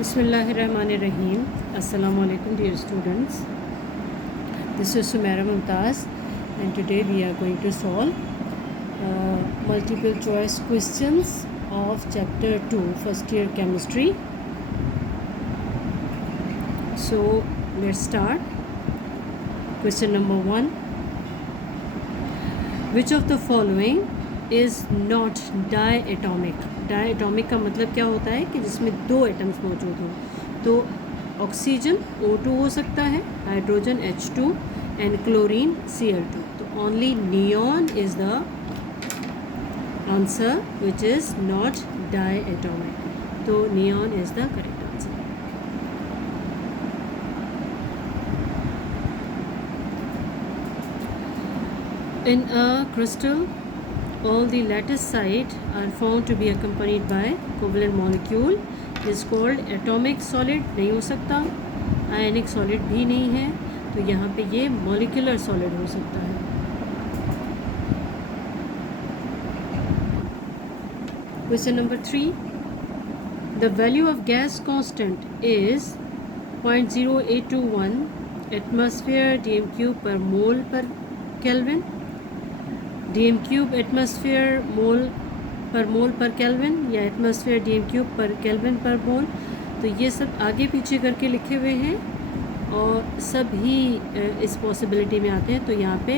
Bismillahirrahmanirrahim. Assalamu alaikum dear students. This is Sumaira Mumtaz and today we are going to solve multiple choice questions of chapter 2 first year chemistry. So let's start. Question number 1. Which of the following is not diatomic? Diatomic का मतलब क्या होता है कि जिसमें दो atoms मौजूद हों. तो ऑक्सीजन O2 हो सकता है, hydrogen H2 and chlorine Cl2. तो only neon is the answer which is not diatomic. तो neon is the correct answer. In a crystal, all the lattice sites are found to be accompanied by covalent molecule. Is called atomic solid. नहीं हो सकता, आयनिक solid भी नहीं है, तो यहाँ पे ये मॉलिक्यूलर सॉलिड हो सकता है. Question number 3. The value of gas constant is 0.0821 atmosphere dm³ per mole per Kelvin. dm³ atmosphere mole per kelvin या एटमॉस्फेयर dm³ पर केल्विन पर मोल. तो ये सब आगे पीछे करके लिखे हुए हैं और सब ही इस पॉसिबिलिटी में आते हैं. तो यहाँ पे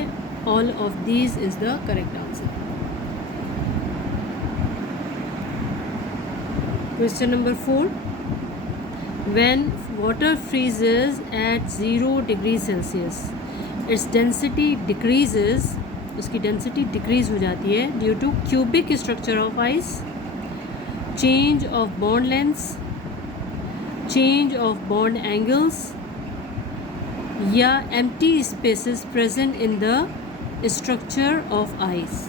all of these is the correct answer. Question number 4. When water freezes at 0 degree Celsius its density decreases. उसकी डेंसिटी डिक्रीज़ हो जाती है due to cubic structure of ice, change of bond lengths, change of bond angles या empty spaces present in the structure of ice.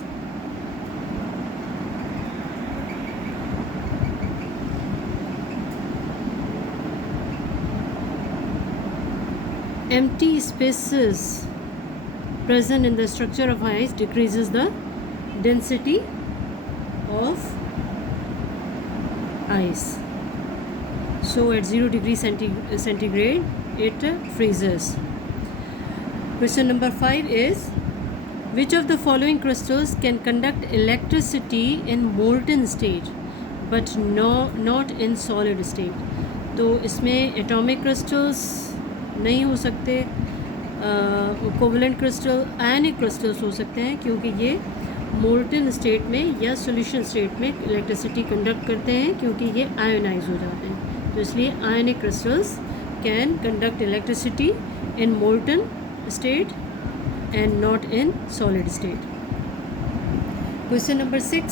Empty spaces present in the structure of ice decreases the density of ice. So at 0 degree centigrade it freezes. Question number 5 is which of the following crystals can conduct electricity in molten state but not in solid state. तो इसमें atomic crystals नहीं हो सकते, covalent crystal, आयनिक crystals हो सकते हैं क्योंकि ये मोल्टन स्टेट में या सॉल्यूशन स्टेट में इलेक्ट्रिसिटी कंडक्ट करते हैं क्योंकि ये आयोनाइज हो जाते हैं. तो इसलिए आयनिक crystals can conduct electricity in molten state and not in solid state. Question number 6.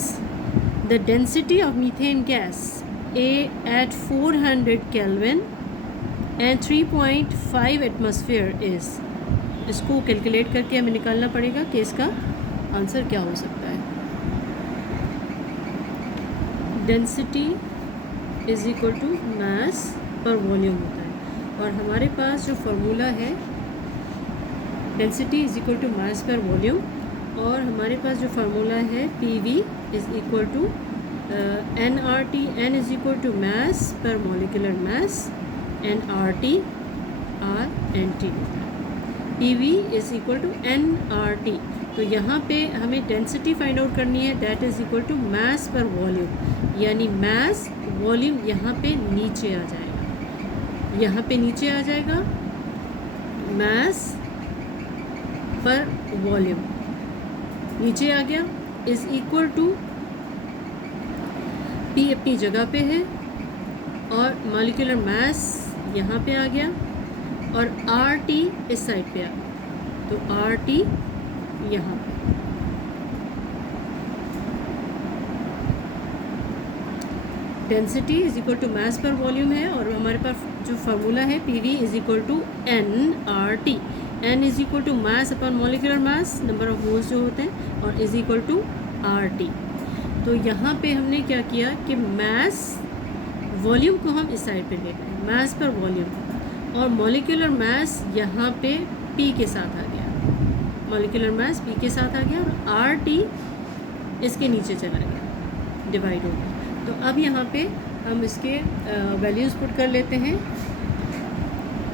The density of methane gas at 400 kelvin and 3.5 atmosphere is. इसको कैलकुलेट करके हमें निकालना पड़ेगा कि इसका आंसर क्या हो सकता है. Density is equal to mass per volume होता है और हमारे पास जो फार्मूला है density is equal to mass per volume और हमारे पास जो फार्मूला है PV is equal to nRT. n is equal to mass per molecular mass and RT RNT. PV is equal to nRT. तो यहाँ पे हमें डेंसिटी फाइंड आउट करनी है, that is equal to mass per volume, यानी mass volume यहाँ पे नीचे आ जाएगा, यहाँ पे नीचे आ जाएगा मास पर वॉल्यूम नीचे आ गया इज़ इक्वल टू P अपनी जगह पे है और मॉलिक्यूलर मास यहाँ पे आ गया और RT इस साइड पे आ गया. तो RT यहाँ पे. Density is equal to mass per volume है और हमारे पास जो फार्मूला है PV is equal to nRT. n is equal to mass upon molecular mass, number of moles जो होते हैं, और इज इक्वल टू RT. तो यहाँ पे हमने क्या किया कि मास वॉल्यूम को हम इस साइड पे ले गए, मास पर वॉल्यूम, और मॉलिक्यूलर मास यहाँ पे P के साथ आ गया, मॉलिक्यूलर मास P के साथ आ गया और RT इसके नीचे चला गया, डिवाइड हो गया. तो अब यहाँ पे हम इसके वैल्यूज़ पुट कर लेते हैं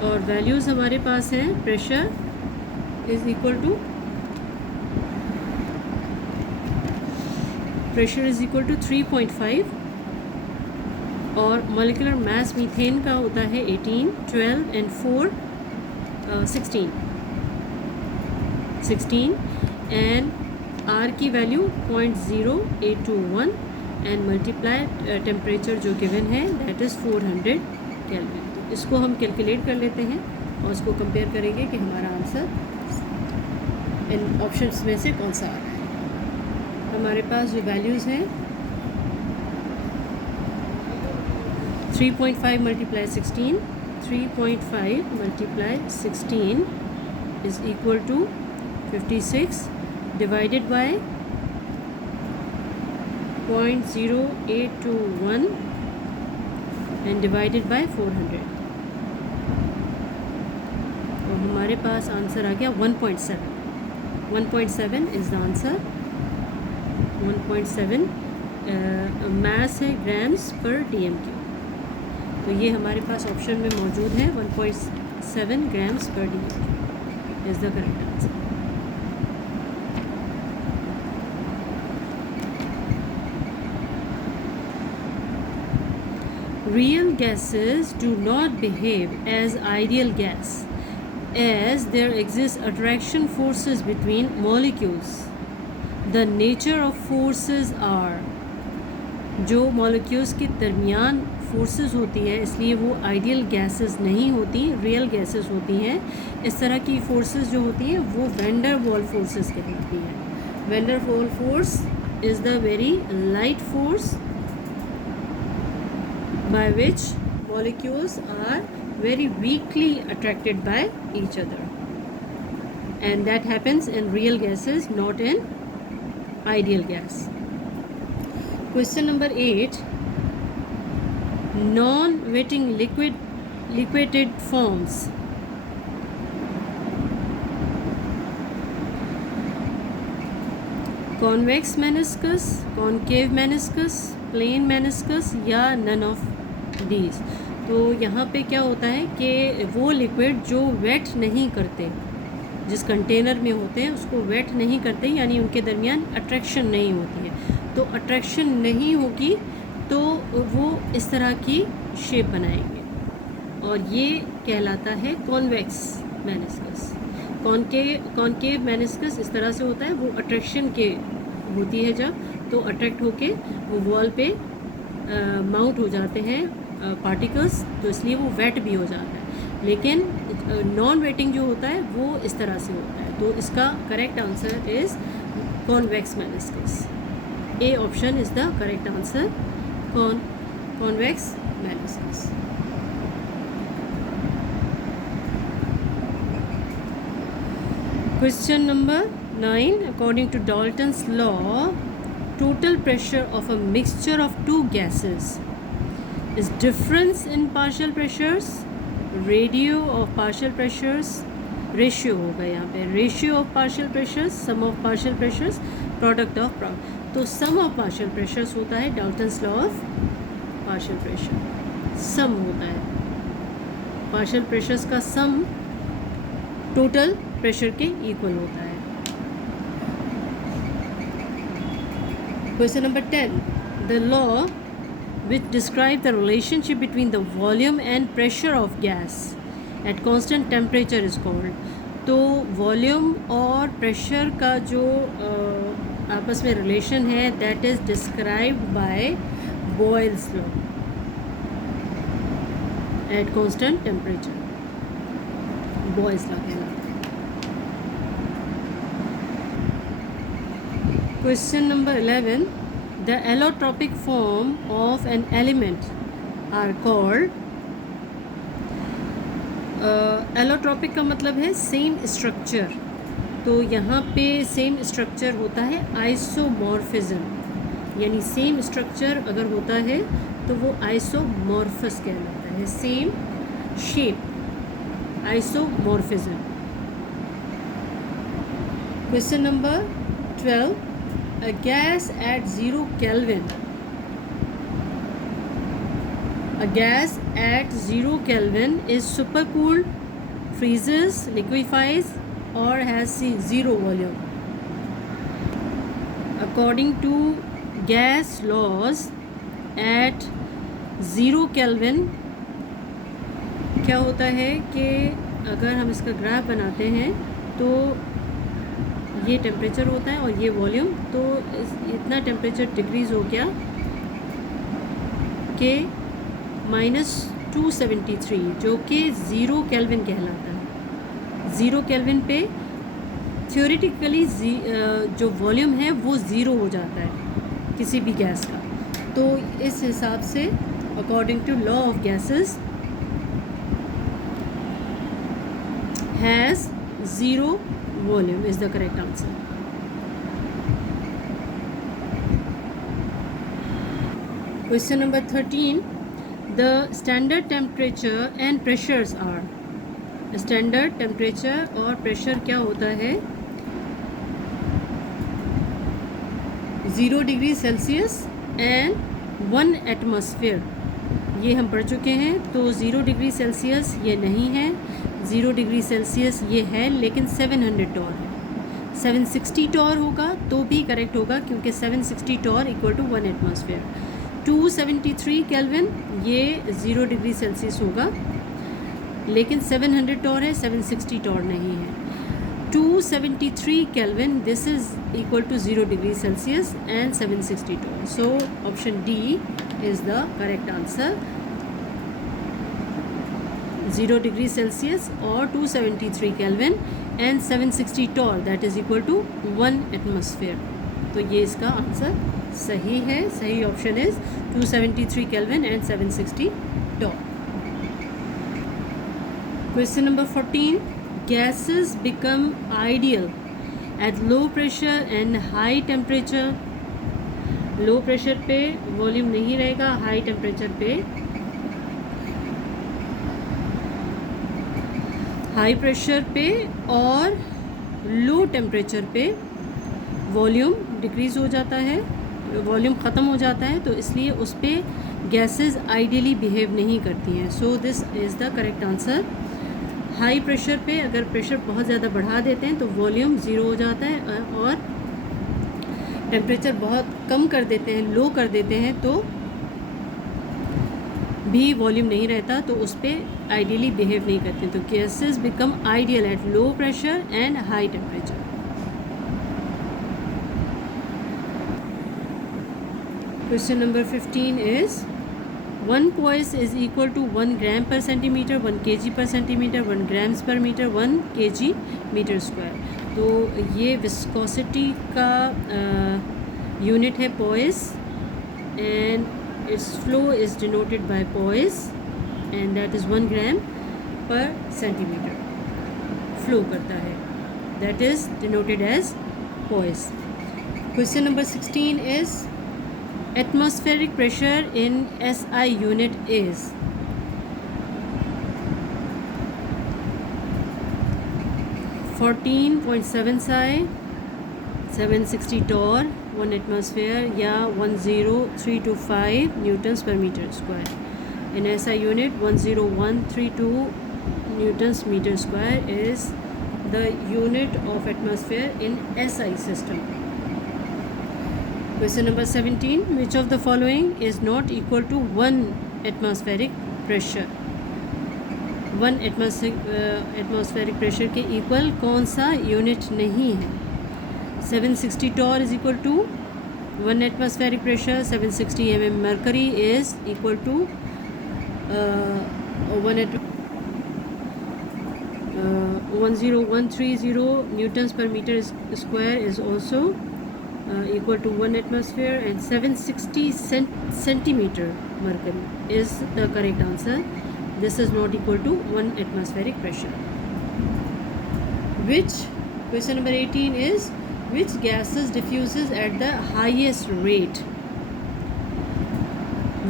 और वैल्यूज़ हमारे पास हैं pressure is equal to pressure is equal to 3.5 और मॉलिक्यूलर मास मीथेन का होता है 18, 12 एंड 4 16 एंड आर की वैल्यू 0.0821 एंड मल्टीप्लाई टेम्परेचर जो गिवन है दैट इज़ 400 केल्विन। इसको हम कैलकुलेट कर लेते हैं और उसको कंपेयर करेंगे कि हमारा आंसर इन ऑप्शंस में से कौन सा आ रहा है। हमारे पास जो वैल्यूज़ हैं 3.5 multiply 16, 3.5 multiply 16 is equal to 56 divided by 0.0821 and divided by 400 और हमारे पास आंसर आ गया 1.7. 1.7 is the answer. 1.7 मास है ग्राम्स पर DMQ। तो ये हमारे पास ऑप्शन में मौजूद है 1.7 ग्राम्स पर DMQ is the correct answer. Real gases do not behave as ideal gas as there exist attraction forces between molecules. The nature of forces are जो मॉलिक्यूल्स के दरमियान फोर्सेस होती है इसलिए वो आइडियल गैसेस नहीं होती, रियल गैसेस होती हैं। इस तरह की फोर्सेस जो होती हैं वो वैन डर वाल फोर्सेस कहलाती हैं। Van der Waals force is the very light force by which molecules are very weakly attracted by each other, and that happens in real gases, not in ideal gas. Question number 8. Non-wetting liquid forms convex meniscus, concave meniscus, plane meniscus या none of these. तो यहाँ पे क्या होता है कि वो liquid जो वेट नहीं करते, जिस कंटेनर में होते हैं उसको वेट नहीं करते, यानी उनके दरमियान अट्रैक्शन नहीं होती है। तो अट्रैक्शन नहीं होगी तो वो इस तरह की शेप बनाएंगे और ये कहलाता है कॉन्वेक्स मेनिस्कस। कॉनकेव मेनिस्कस इस तरह से होता है, वो अट्रैक्शन के होती है जब, तो अट्रैक्ट होके वो वॉल पे माउंट हो जाते हैं पार्टिकल्स, तो इसलिए वो वेट भी हो जाता है। लेकिन नॉन वेटिंग जो होता है वो इस तरह से होता है। तो इसका correct answer is convex meniscus. A option is the correct answer, convex meniscus. Question number 9. According to Dalton's law, total pressure of a mixture of two gases is difference in partial pressures, ratio of partial pressures, ratio होगा यहाँ पे, ratio of partial pressures, sum of partial pressures, product of product। तो sum of partial pressures होता है Dalton's law of partial pressure, sum होता है partial pressures का sum total pressure के इक्वल होता है। Question number 10. The law which describe the relationship between the volume and pressure of gas at constant temperature is called. तो volume और pressure का जो आपस में रिलेशन है that is described bye Boyle's law at constant temperature, Boyle's law कहलाता है। Question number 11. The allotropic form of an element are called allotropic का मतलब है सेम स्ट्रक्चर। तो यहाँ पे सेम स्ट्रक्चर होता है आइसोमॉर्फिज्म, यानी सेम स्ट्रक्चर अगर होता है तो वो आइसोमॉर्फस कहलाता है, same shape, isomorphism. Question number 12. A gas at 0 Kelvin A gas at 0 Kelvin is supercooled, freezes, liquefies, or has zero volume. According to gas laws, at 0 Kelvin क्या होता है कि अगर हम इसका ग्राफ बनाते हैं तो ये टेम्परेचर होता है और ये वॉल्यूम, तो इतना टेम्परेचर डिक्रीज़ हो गया कि -273, जो कि 0 केल्विन कहलाता है। 0 केल्विन पे थियोरेटिकली जो वॉल्यूम है वो ज़ीरो हो जाता है किसी भी गैस का। तो इस हिसाब से according to law of gases has zero volume is the correct answer. Question number 13. The standard temperature and pressures are. Standard temperature और pressure क्या होता है? 0 डिग्री सेल्सियस and 1 एटमॉस्फेयर, ये हम पढ़ चुके हैं। तो 0 डिग्री सेल्सियस ये नहीं है, 0 डिग्री सेल्सियस ये है, लेकिन 700 टॉर है। 760 टॉर होगा तो भी करेक्ट होगा, क्योंकि 760 torr equal to 1 atmosphere. 273 kelvin ये 0 डिग्री सेल्सियस होगा, लेकिन 700 टॉर है, 760 टॉर नहीं है। 273 kelvin this is equal to 0 degree Celsius and 760 torr. So option D is the correct answer. 0 degree Celsius और 273 kelvin and 760 torr, that is equal to 1 atmosphere. तो ये इसका आंसर सही है। सही option is 273 kelvin and 760 torr. Question number 14. Gases become ideal at low pressure and high temperature. Low pressure पे volume नहीं रहेगा, हाई टेम्परेचर पे हाई प्रेशर पे और लो टेम्परेचर पे वॉल्यूम डिक्रीज़ हो जाता है, वॉल्यूम ख़त्म हो जाता है, तो इसलिए उस पर गैसेस आइडियली बिहेव नहीं करती हैं। So this is the correct answer. High pressure पे अगर प्रेशर बहुत ज़्यादा बढ़ा देते हैं तो वॉल्यूम ज़ीरो हो जाता है, और टेम्परेचर बहुत कम कर देते हैं, लो कर देते हैं, तो भी वॉल्यूम नहीं रहता, तो उस पर आइडियली बिहेव नहीं करते। तो gases become ideal at low pressure and high temperature. Question number 15 is 1 poise is equal to 1 gram per centimeter, 1 kg per centimeter, 1 grams per meter, 1 kg meter square. तो ये विस्कोसिटी का unit है poise, and its flow is denoted by poise, and that is 1 gram per centimeter flow करता है, that is denoted as poise. Question number 16 is atmospheric pressure in SI unit is 14.7 psi, 760 torr, 1 atmosphere, या 10325 newtons per meter square. In SI unit 10132 newtons meter square is the unit of atmosphere in SI system. Question number 17. Which of the following is not equal to 1 atmospheric pressure? 1 atmospheric pressure के equal कौन सा unit नहीं है? 760 torr is equal to 1 atmospheric pressure. 760 mm mercury is equal to 10130 newtons per meter square is also equal to 1 atmosphere, and 760 centimeter mercury is the correct answer. This is not equal to 1 atmospheric pressure. Question number 18 is which gases diffuses at the highest rate?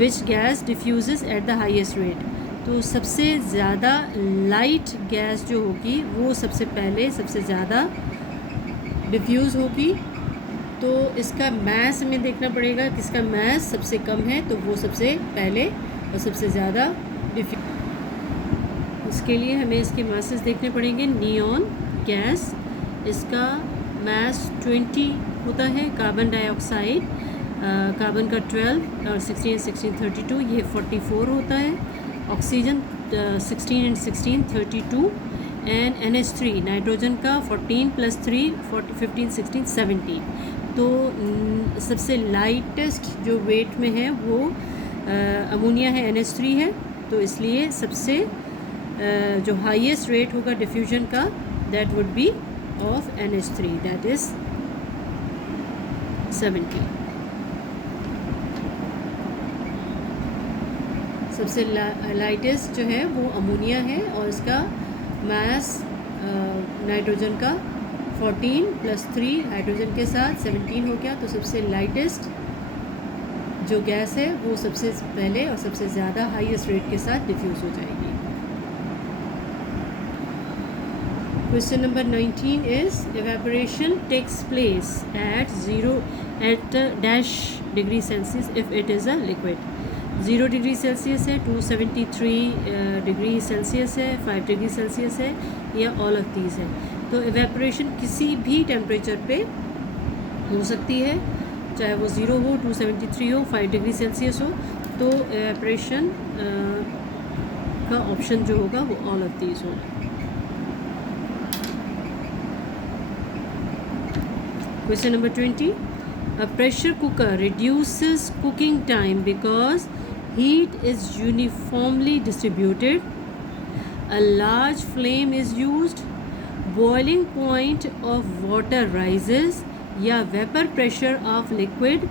Which gas diffuses at the highest rate? तो सबसे ज़्यादा light gas जो होगी वो सबसे पहले सबसे ज़्यादा डिफ्यूज़ होगी। तो इसका मास हमें देखना पड़ेगा, किसका मास सबसे कम है, तो वो सबसे पहले और सबसे ज़्यादा डिफ्यूज। इसके लिए हमें इसके मासेस देखने पड़ेंगे। नियॉन गैस, इसका मास 20 होता है। कार्बन डाइऑक्साइड, कार्बन का 12 और 16 16 32, ये 44 होता है। Oxygen 16 and 16 32, and NH3 nitrogen का 14 + 3 15 16 17। तो सबसे लाइटेस्ट जो वेट में है वो अमोनिया है, NH3 है। तो इसलिए सबसे जो हाईएस्ट रेट होगा डिफ्यूजन का, that would be of NH3, that is 70। सबसे लाइटेस्ट जो है वो अमोनिया है और इसका मास नाइट्रोजन का 14 + 3 हाइड्रोजन के साथ 17 हो गया। तो सबसे लाइटेस्ट जो गैस है वो सबसे पहले और सबसे ज़्यादा हाईएस्ट रेट के साथ डिफ्यूज़ हो जाएगी। Question number 19 is evaporation takes place at dash degree Celsius if it is a liquid. 0 degree Celsius है, 273 डिग्री सेल्सियस है, 5 डिग्री सेल्सियस है, या ऑल ऑफ दीज है। तो एवेपोरेशन किसी भी टेम्परेचर पे हो सकती है, चाहे वो 0 हो, 273 हो, 5 डिग्री सेल्सियस हो। तो एवेपोरेशन का ऑप्शन जो होगा वो ऑल ऑफ दीज होगा। Question number 20. A pressure cooker reduces cooking time because heat is uniformly distributed. A large flame is used. Boiling point of water rises या vapor pressure of liquid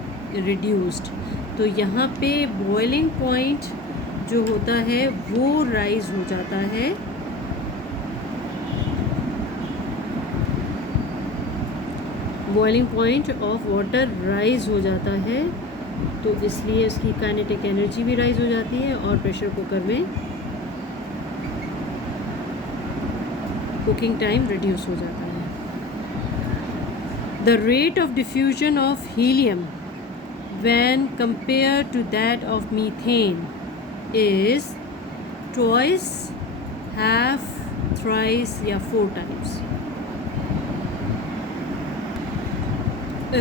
reduced. तो यहाँ पे boiling point जो होता है वो rise हो जाता है, boiling point of water rise हो जाता है। तो इसलिए उसकी काइनेटिक एनर्जी भी राइज हो जाती है और प्रेशर कुकर में कुकिंग टाइम रिड्यूस हो जाता है। The rate of diffusion of helium when compare to that of methane is twice, half, thrice या 4 times.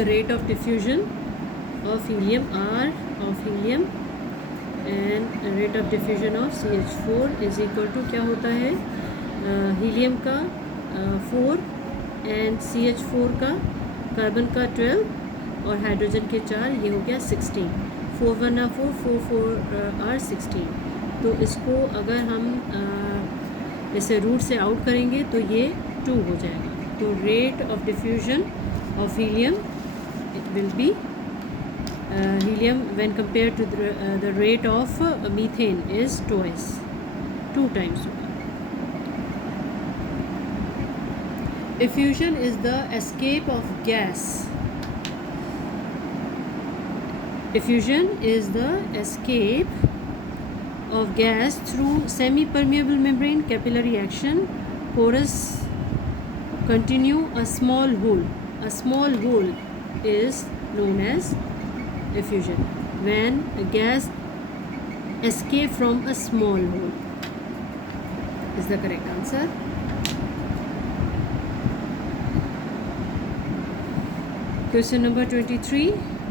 Rate of diffusion of helium, R of helium, and rate of diffusion of CH4 is equal to क्या होता है, helium का 4 and CH4 का, carbon का 12 और hydrogen के 4, ये हो गया 16। 4 1 4, 4 4 are 16। तो इसको अगर हम इसे रूट से आउट करेंगे तो ये 2 हो जाएगा। तो rate of diffusion of helium it will be helium when compared to the rate of methane is twice, 2 times. Diffusion is the escape of gas. Diffusion is the escape of gas through semi-permeable membrane, capillary action, porous, continue, a small hole. A small hole is known as diffusion when a gas escape from a small hole is the correct answer. Question number 23.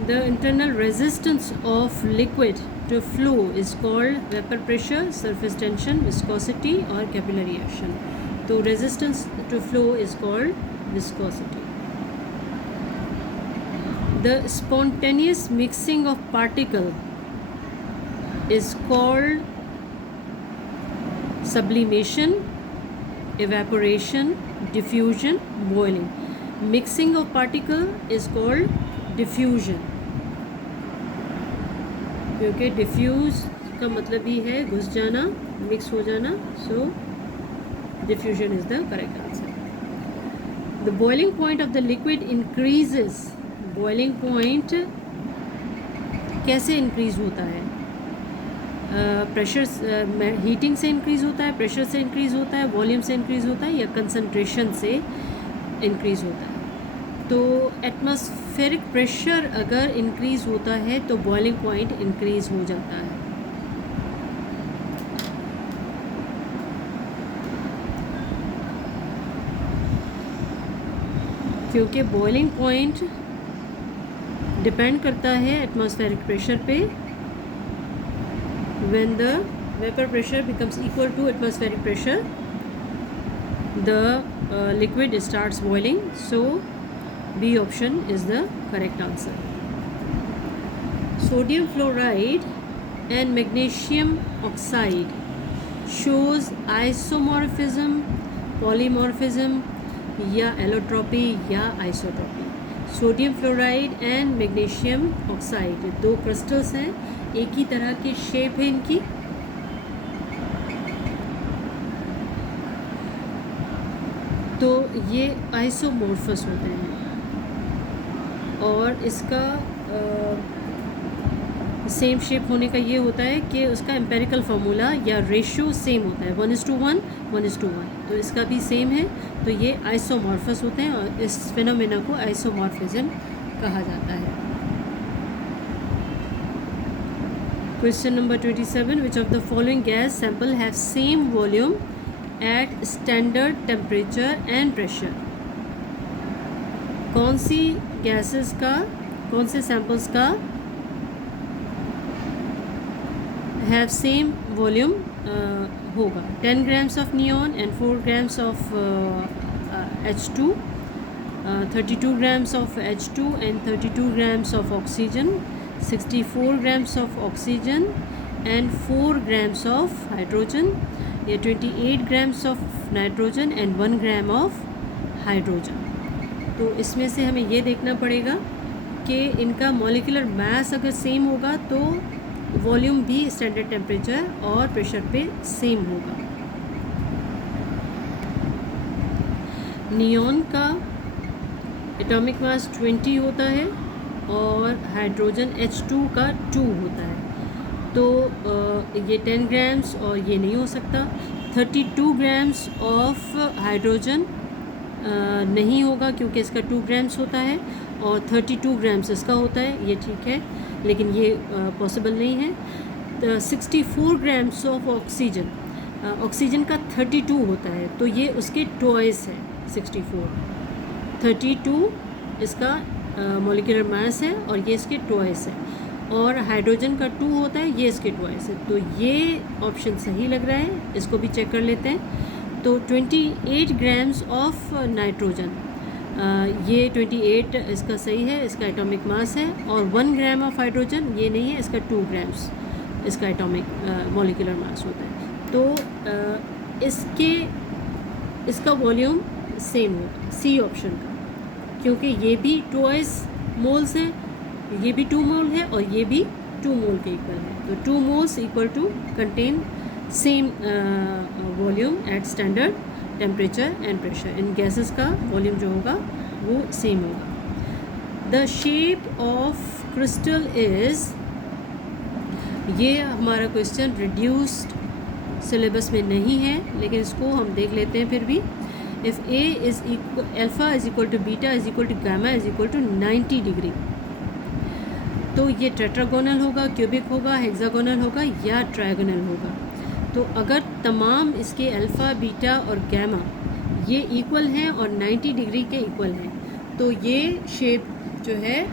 The internal resistance of liquid to flow is called vapor pressure, surface tension, viscosity or capillary action. So resistance to flow is called viscosity. The spontaneous mixing of particle is called sublimation, evaporation, diffusion, boiling. Mixing of particle is called diffusion, क्योंकि diffuse का मतलब ही है घुस जाना, mix हो जाना। So diffusion is the correct answer. The boiling point of the liquid increases. Boiling point कैसे increase होता है? प्रेशर हीटिंग से इंक्रीज़ होता है, प्रेशर से इंक्रीज़ होता है, वॉल्यूम से इंक्रीज़ होता है, या कंसंट्रेशन से इंक्रीज़ होता है? तो एटमॉस्फेरिक प्रेशर अगर इंक्रीज़ होता है तो बॉइलिंग पॉइंट इंक्रीज़ हो जाता है। क्योंकि बॉइलिंग पॉइंट डिपेंड करता है एटमॉस्फेरिक प्रेशर पे। When the vapour pressure becomes equal to atmospheric pressure the liquid starts boiling. So B option is the correct answer. Sodium fluoride and magnesium oxide shows isomorphism, polymorphism या allotropy या isotropy. Sodium fluoride and magnesium oxide दो crystals हैं, एक ही तरह की shape है इनकी। तो ये आइसोमॉर्फस होते हैं और इसका सेम शेप होने का ये होता है कि उसका एम्पेरिकल फार्मूला या रेशियो सेम होता है 1:1 1:1। तो इसका भी सेम है, तो ये आइसोमॉर्फस होते हैं और इस फिनोमेना को आइसोमॉर्फिज्म कहा जाता है। Question number 27, which of the following gas sample have same volume at standard temperature and pressure. कौन सी गैसेस का, कौन से सैंपल्स का have same volume होगा। 10 grams of neon and 4 grams of H2, 32 grams of H2 and 32 grams of oxygen, 64 grams of oxygen and 4 grams of hydrogen, या 28 grams of nitrogen and 1 gram of hydrogen। तो इसमें से हमें ये देखना पड़ेगा कि इनका मॉलिक्यूलर मास अगर सेम होगा तो वॉल्यूम भी स्टैंडर्ड टेम्परेचर और प्रेशर पे सेम होगा। नियॉन का एटॉमिक मास 20 होता है और हाइड्रोजन H2 का 2 होता है। तो ये 10 ग्राम्स और ये नहीं हो सकता। 32 ग्राम्स ऑफ हाइड्रोजन नहीं होगा क्योंकि इसका 2 ग्राम्स होता है और 32 ग्राम्स इसका होता है, ये ठीक है, लेकिन ये पॉसिबल नहीं है। 64 ग्राम्स ऑफ ऑक्सीजन, ऑक्सीजन का 32 होता है, तो ये उसके ट्वाइस है 64। 32 इसका मॉलिक्यूलर मास है और ये इसके ट्वाइस है, और हाइड्रोजन का 2 होता है, ये इसके ट्वाइस है। तो ये ऑप्शन सही लग रहा है, इसको भी चेक कर लेते हैं। तो 28 ग्राम्स ऑफ नाइट्रोजन, ये 28 इसका सही है, इसका एटॉमिक मास है, और 1 ग्राम ऑफ हाइड्रोजन ये नहीं है, इसका 2 ग्राम्स इसका एटॉमिक मॉलिक्यूलर मास होता है। तो इसका वॉल्यूम सेम होता है सी ऑप्शन का, क्योंकि ये भी 2 मोल्स हैं, ये भी 2 मोल है और ये भी 2 मोल के इक्वल है। तो 2 moles equal to contain same volume at standard temperature and pressure. इन गैसेस का वॉल्यूम जो होगा वो सेम होगा। The shape of crystal is, ये हमारा क्वेश्चन रिड्यूस्ड सिलेबस में नहीं है, लेकिन इसको हम देख लेते हैं फिर भी। If A is alpha is equal to beta is equal to gamma is equal to 90 degree, तो ये टेट्रागोनल होगा, क्यूबिक होगा, हेक्सागोनल होगा या ट्रायगोनल होगा। तो अगर तमाम इसके अल्फ़ा, बीटा और गामा ये इक्वल हैं और 90 डिग्री के इक्वल हैं, तो ये शेप जो है,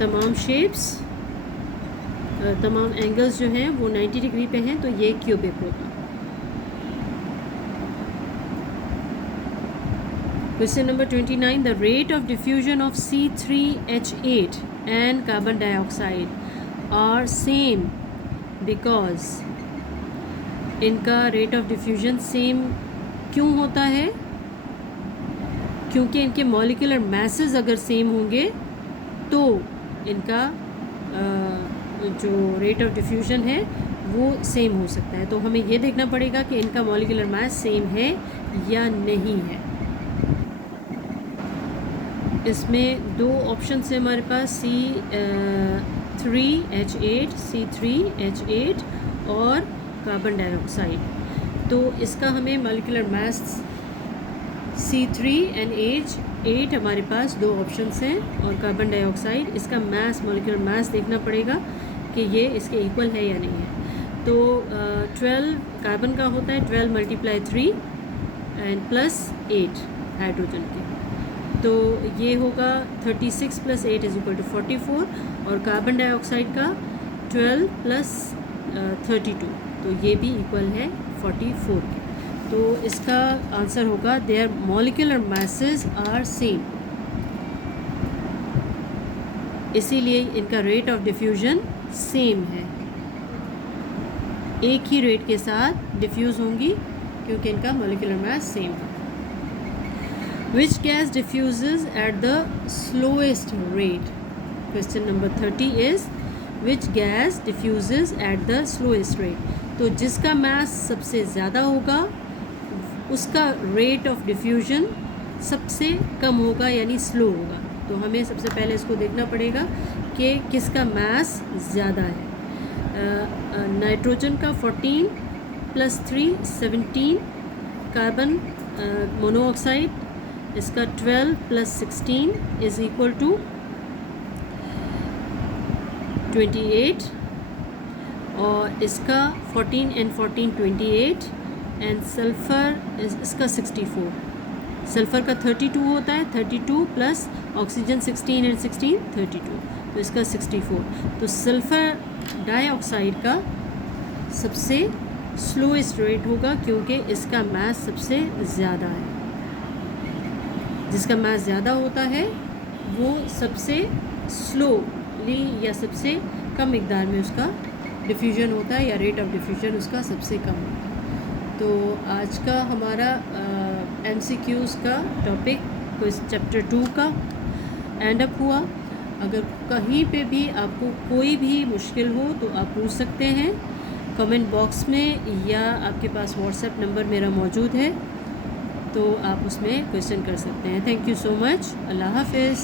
तमाम शेप्स, तमाम एंगल्स जो हैं वो 90 डिग्री पे हैं, तो ये क्यूबिक होगा। Question number 29, the rate of diffusion of C3H8 and carbon dioxide are same because, इनका रेट ऑफ डिफ्यूजन सेम क्यों होता है? क्योंकि इनके मॉलिक्यूलर मैसेस अगर सेम होंगे तो इनका जो रेट ऑफ डिफ्यूजन है वो सेम हो सकता है। तो हमें ये देखना पड़ेगा कि इनका मॉलिक्यूलर मैस सेम है या नहीं है। इसमें 2 ऑप्शन है हमारे पास, C3H8 और कार्बन डाइऑक्साइड। तो इसका हमें molecular mass C3 and H8 हमारे पास 2 ऑप्शंस हैं, और कार्बन डाइऑक्साइड, इसका मास, मॉलिक्यूलर मास देखना पड़ेगा कि ये इसके इक्वल है या नहीं है। तो 12 कार्बन का होता है, 12 × 3 एंड +8 हाइड्रोजन के। तो ये होगा 36 + 8 = 44 और कार्बन डाइऑक्साइड का 12 + 32, तो ये भी इक्वल है 44 के। तो इसका आंसर होगा their molecular masses are same, इसीलिए इनका रेट ऑफ डिफ्यूजन सेम है, एक ही रेट के साथ डिफ्यूज़ होंगी क्योंकि इनका मॉलिक्यूलर मास सेम है। Which gas diffuses at the slowest rate? Question number 30 is which gas diffuses at the slowest rate? तो जिसका मास सबसे ज़्यादा होगा उसका रेट ऑफ डिफ्यूजन सबसे कम होगा यानी स्लो होगा। तो हमें सबसे पहले इसको देखना पड़ेगा कि किसका मास ज़्यादा है। नाइट्रोजन का 14 + 3 17, कार्बन मोनोऑक्साइड इसका 12 + 16 = 28 और इसका 14 and 14 28 एंड सल्फ़र इसका 64। सल्फ़र का 32 होता है, 32 प्लस ऑक्सीजन 16 एंड 16 32, तो इसका 64। तो सल्फ़र डाइऑक्साइड का सबसे स्लोएस्ट रेट होगा क्योंकि इसका मास सबसे ज़्यादा है। जिसका मास ज़्यादा होता है वो सबसे स्लोली या सबसे कम मिक़दार में उसका डिफ्यूजन होता है या रेट ऑफ डिफ्यूजन उसका सबसे कम होता है। तो आज का हमारा MCQs का टॉपिक चैप्टर 2 का एंड अप हुआ। अगर कहीं पे भी आपको कोई भी मुश्किल हो तो आप पूछ सकते हैं कमेंट बॉक्स में, या आपके पास व्हाट्सएप नंबर मेरा मौजूद है तो आप उसमें क्वेश्चन कर सकते हैं। Thank you so much. अल्लाह हाफ़िज़।